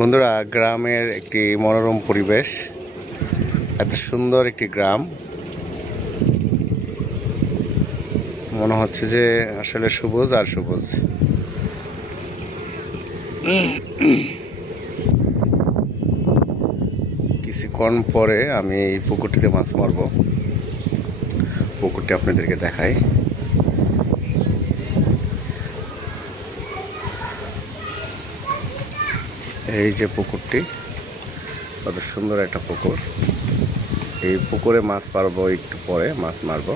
বন্ধুরা, গ্রামের একটি মনোরম পরিবেশ, এত সুন্দর একটি গ্রাম। মনে হচ্ছে যে আসলে সবুজ আর সবুজ। কিছুক্ষণ পরে আমি এই পুকুরটিতে মাছ মারবো। পুকুরটি আপনাদেরকে দেখাই। এই যে পুকুরটি, কত সুন্দর একটা পুকুর। এই পুকুরে মাছ পারব একটু পরে, মাছ মারবো।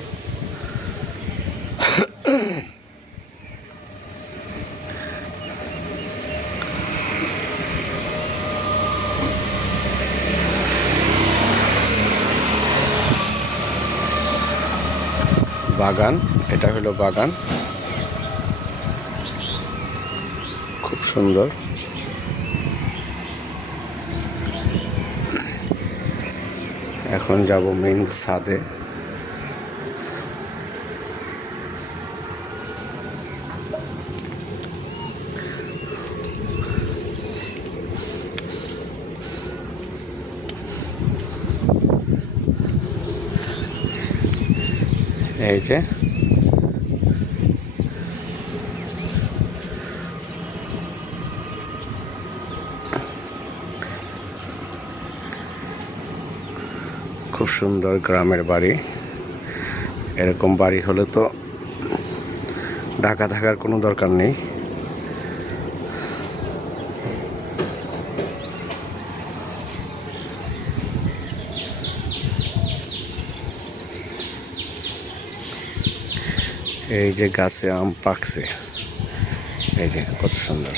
বাগান, এটা হলো বাগান। খুব সুন্দর। এখন যাব মেন সাদে এই যে খুব সুন্দর গ্রামের বাড়ি। এরকম বাড়ি হলে তো ঢাকা থাকার কোনো দরকার নেই। এই যে গাছে আম পাকছে। এই যে কত সুন্দর।